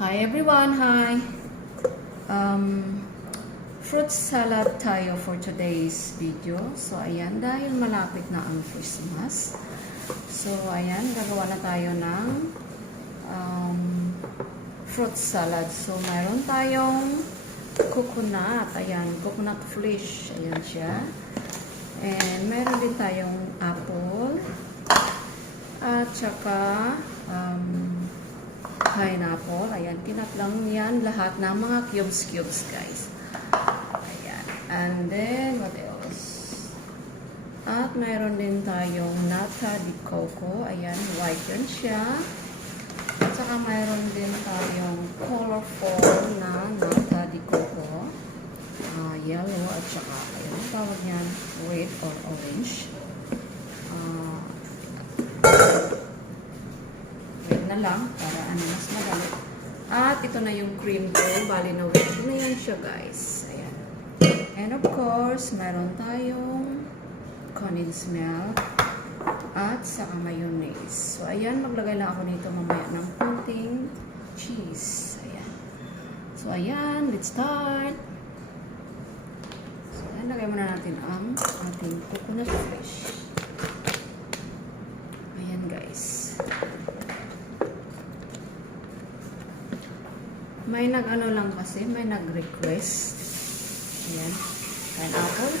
Hi everyone, hi. Fruit salad tayo for today's video. So ayan, dahil malapit na ang Christmas. So ayan, gagawa na tayo ng fruit salad. So mayroon tayong coconut. Ayan, coconut flesh. Ayan siya. And mayroon din tayong apple. At saka pineapple. Ayan, kinat lang yan lahat ng mga cubes, guys. Ayan. And then, what else? At mayroon din tayong nata de coco. Ayan, white yan siya. At saka mayroon din tayong colorful na nata de coco. Yellow at saka, ayan, tawag niyan, red or orange. Na lang para mas madali. At ito na yung cream ko. Bali na wet na yan siya, guys. Ayan. And of course, meron tayong condensed milk at saka mayonnaise. So, ayan. Maglagay lang ako nito mamaya ng konting cheese. Ayan. So, ayan. Let's start. So, ayan. Lagay muna natin ang ating coconut flesh. Ayan, guys. May nag-ano lang kasi, may nag-request. Ayan. Pineapple.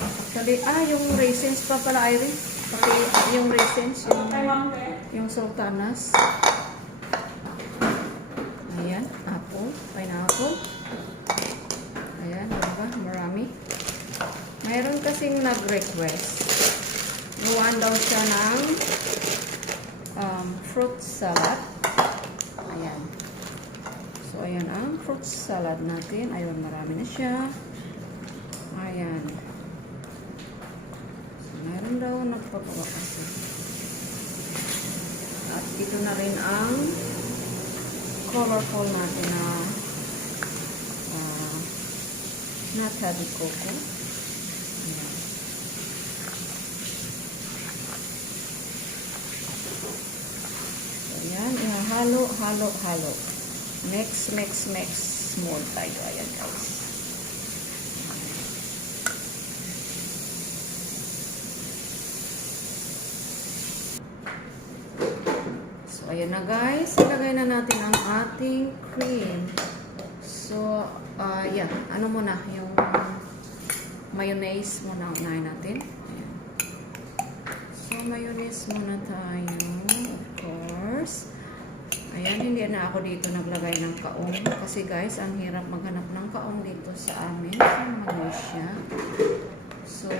Actually, yung raisins pa pala, Irene. Pati yung raisins, yung sultanas. Ayan, apple, pineapple. Ayan, diba? Marami. Mayroon kasing nag-request. Gawan daw siya ng fruit salad. Ayan. So, ayan ang fruit salad natin. Ayun, marami na siya. Ayan. So, meron daw nagpagawa kasi. At ito na rin ang colorful natin na nata de coco. Ayan. So, ayan. Halo. Mix small tayo. Ayan, guys. So, ayan na, guys. Ilagay na natin ang ating cream. So, yeah. Ano muna? Yung mayonnaise muna unahin natin. Ayan. So, mayonnaise muna tayo. Of course. Ayan, hindi na ako dito naglagay ng kaong. Kasi guys, ang hirap maghanap ng kaong dito sa amin sa Malaysia. So,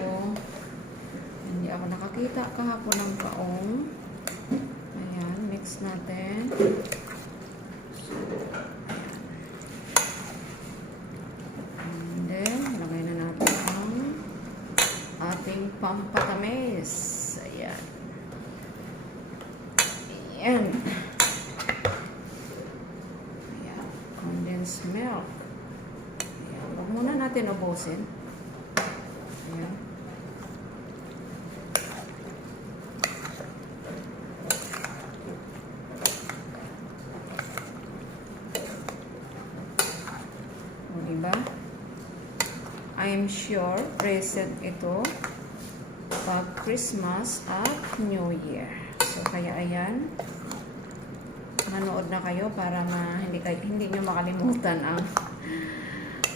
hindi ako nakakita kahapon ng kaong. Ayan, mix natin. So, and then, lagay na natin ang ating pampatamis. Ayan. Ayan. Condensed milk. Ayan. Huwag muna natin ubusin. Ayan. O, diba? I'm sure present ito pag Christmas at New Year. So, kaya ayan. Manood na kayo para hindi nyo makalimutan ang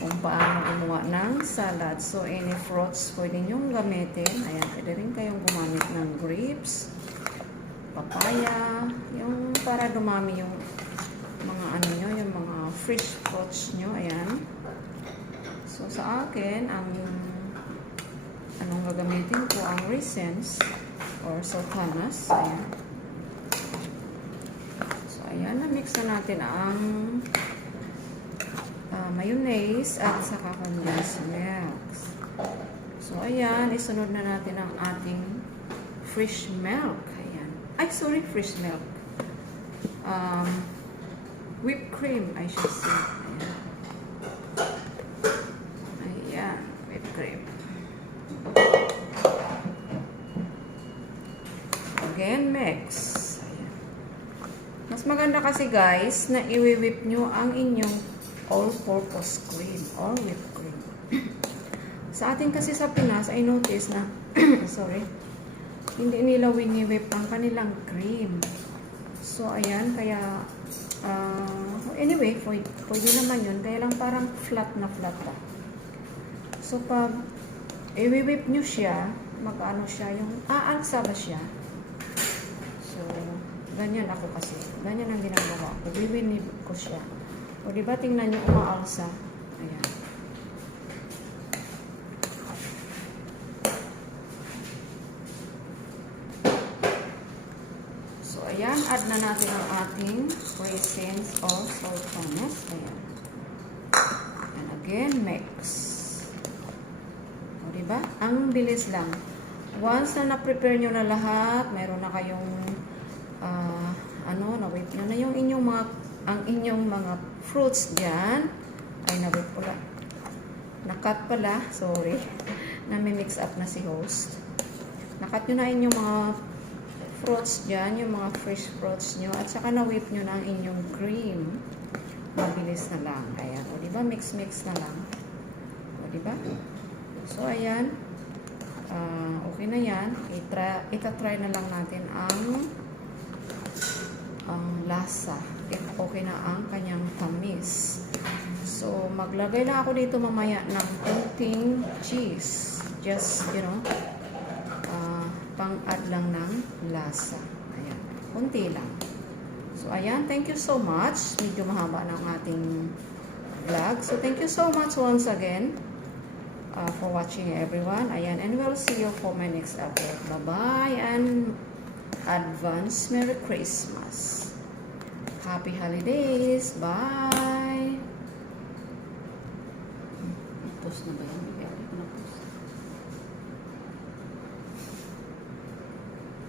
kung paano gumawa ng salad. So, any fruits pwede nyo gamitin. Ayan, pwede rin kayong gumamit ng grapes, papaya, yung para dumami yung mga ano nyo, yung mga fresh fruits nyo. Ayan. So, sa akin, anong gagamitin ko? Ang raisins or sultanas. Ayan. Ayan, na-mix na natin ang mayonnaise at saka condensed milk. So, ayan, isunod na natin ang ating fresh milk. Ayan. Ay, sorry, fresh milk. Whipped cream, I should say. Ayan. Ayan, whipped cream. Again, mix. Mas maganda kasi kasi guys na i-whip nyo ang inyong all-purpose cream or whipped cream. Sa atin kasi sa Pinas, I notice na, sorry, hindi nila wini-whip ang kanilang cream. So, ayan, kaya, anyway, pwede naman yun. Kaya lang parang flat na. So, pag i-whip nyo siya, mag-ano siya, yung aalsa ba siya? So, ganyan ako kasi. Ganyan ang ginagawa ko. Wiwinib ko siya. O, diba, tingnan nyo, umaalsa. Ayan. So, ayan, add na natin ang ating raisins or sultanas. Ayan. And again, mix. O, diba? Ang bilis lang. Once na na-prepare nyo na lahat, mayroon na kayong, na-whip nyo na yung ang inyong mga fruits dyan. Ay, na-whip pala. Na-cut pala, sorry. Nami-mix up na si host. Na-cut nyo na inyong mga fruits dyan, yung mga fresh fruits nyo, at saka na-whip nyo na ang inyong cream. Mabilis na lang. Ayan, o diba? Mix-mix na lang. O diba? So, ayan. Okay na yan. Itatry na lang natin ang lasa. If okay na ang kanyang tamis. So, maglagay na ako dito mamaya ng konting cheese. Just, pang-add lang ng lasa. Ayan. Kunti lang. So, ayan. Thank you so much. Medyo mahaba ng ating vlog. So, thank you so much once again for watching everyone. Ayan. And we'll see you for my next upload. Bye-bye and advance Merry Christmas. Happy holidays. Bye. Post na ba yan? Post.